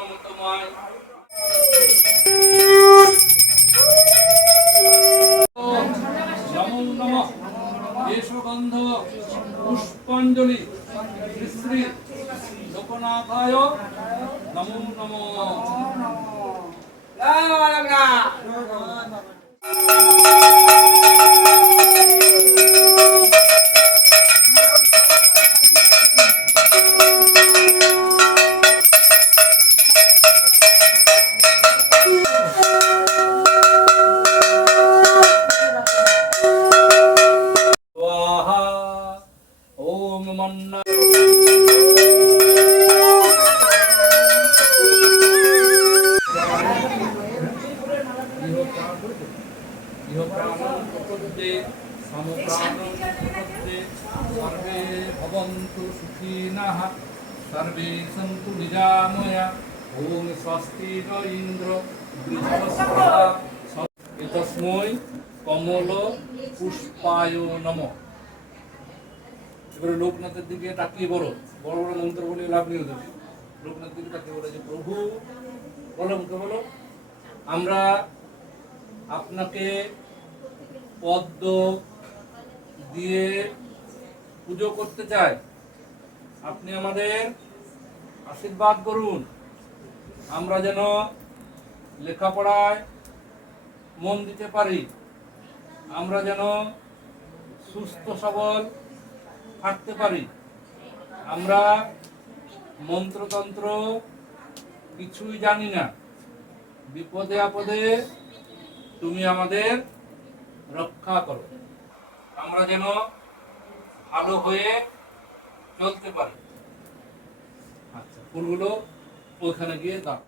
নমো তোমায়। নমো নমঃ কেশগন্ধ পুষ্পাঞ্জলি শ্রী শ্রী লোকনাথায় নমো নমঃ। ओम मन्ना सर्वे भवन्तु सुखिनः सर्वे सन्तु निरामया। ओम स्वस्ति न इंद्र बृहस्पति तस्मै कमल पुष्पाय नमः। এবারে লোকনাথের দিকে তাকিয়ে বড় বড় বড় মন্ত্র বলে লাভ নেই ওদের। লোকনাথের দিকে তাকিয়ে বলে যে প্রভু বলো মুখে বলো, আমরা আপনাকে পদ্ম দিয়ে পুজো করতে চাই, আপনি আমাদের আশীর্বাদ করুন, আমরা যেন লেখাপড়ায় মন দিতে পারি, আমরা যেন সুস্থ সবল থাকতে পারি, আমরা মন্ত্রতন্ত্র কিছুই জানি না, বিপদে আপদে তুমি আমাদের রক্ষা করো, আমরা যেন ভালো হয়ে চলতে পারি। আচ্ছা, ফুলগুলো ওখানে গিয়ে দাও।